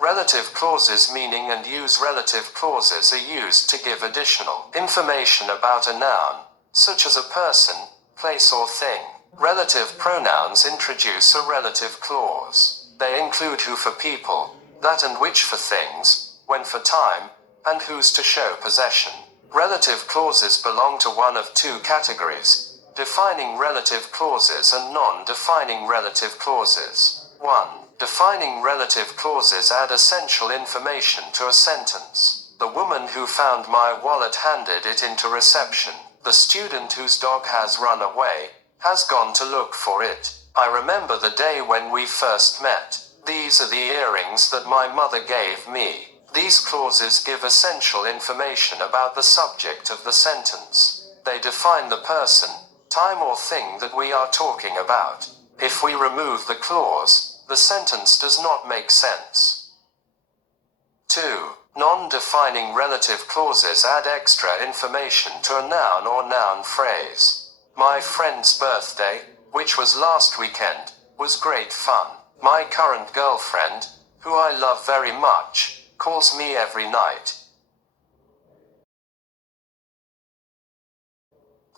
Relative clauses meaning and use. Relative clauses are used to give additional information about a noun, such as a person, place or thing. Relative pronouns introduce a relative clause. They include who for people, that and which for things, when for time, and whose to show possession. Relative clauses belong to one of two categories: defining relative clauses and non-defining relative clauses. 1. Defining relative clauses add essential information to a sentence. The woman who found my wallet handed it into reception. The student whose dog has run away has gone to look for it. I remember the day when we first met. These are the earrings that my mother gave me. These clauses give essential information about the subject of the sentence. They define the person, time or thing that we are talking about. If we remove the clause, the sentence does not make sense. 2. Non-defining relative clauses add extra information to a noun or noun phrase. My friend's birthday, which was last weekend, was great fun. My current girlfriend, who I love very much, calls me every night.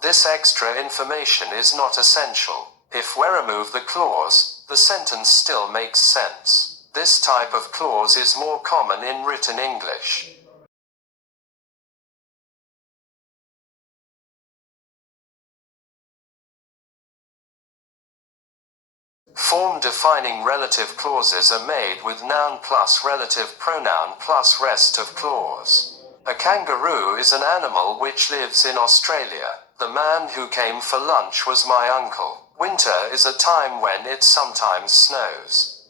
This extra information is not essential. If we remove the clause, the sentence still makes sense. This type of clause is more common in written English. Form-defining relative clauses are made with noun plus relative pronoun plus rest of clause. A kangaroo is an animal which lives in Australia. The man who came for lunch was my uncle. Winter is a time when it sometimes snows.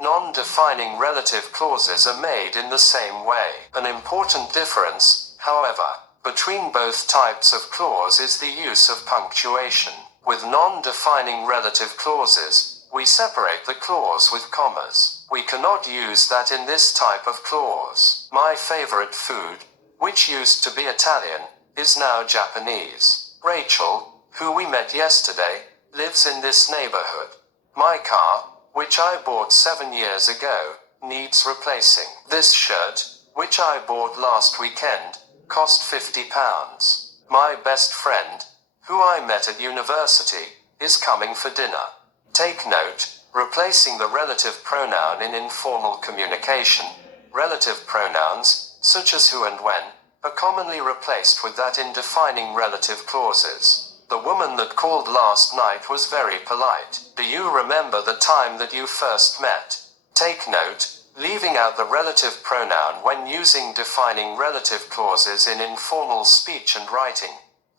Non-defining relative clauses are made in the same way. An important difference, however, between both types of clause is the use of punctuation. With non-defining relative clauses, we separate the clause with commas. We cannot use that in this type of clause. My favorite food, which used to be Italian, is now Japanese. Rachel, who we met yesterday, lives in this neighborhood. My car, which I bought 7 years ago, needs replacing. This shirt, which I bought last weekend, cost £50. My best friend, who I met at university, is coming for dinner. Take note, replacing the relative pronoun in informal communication. Relative pronouns, such as who and when, are commonly replaced with that in defining relative clauses. The woman that called last night was very polite. Do you remember the time that you first met? Take note, leaving out the relative pronoun when using defining relative clauses in informal speech and writing.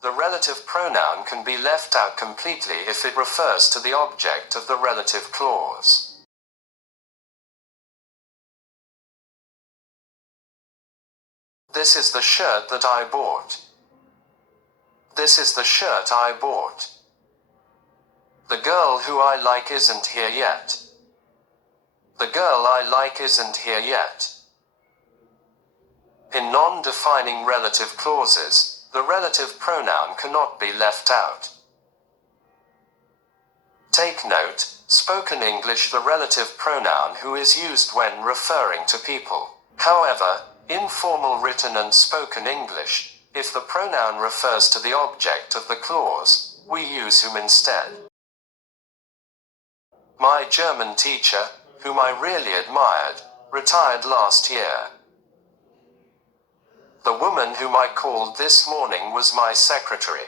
The relative pronoun can be left out completely if it refers to the object of the relative clause. This is the shirt that I bought. This is the shirt I bought. The girl who I like isn't here yet. The girl I like isn't here yet. In non-defining relative clauses, the relative pronoun cannot be left out. Take note, spoken English, the relative pronoun who is used when referring to people. However, informal written and spoken English, if the pronoun refers to the object of the clause, we use whom instead. My German teacher, whom I really admired, retired last year. The woman whom I called this morning was my secretary.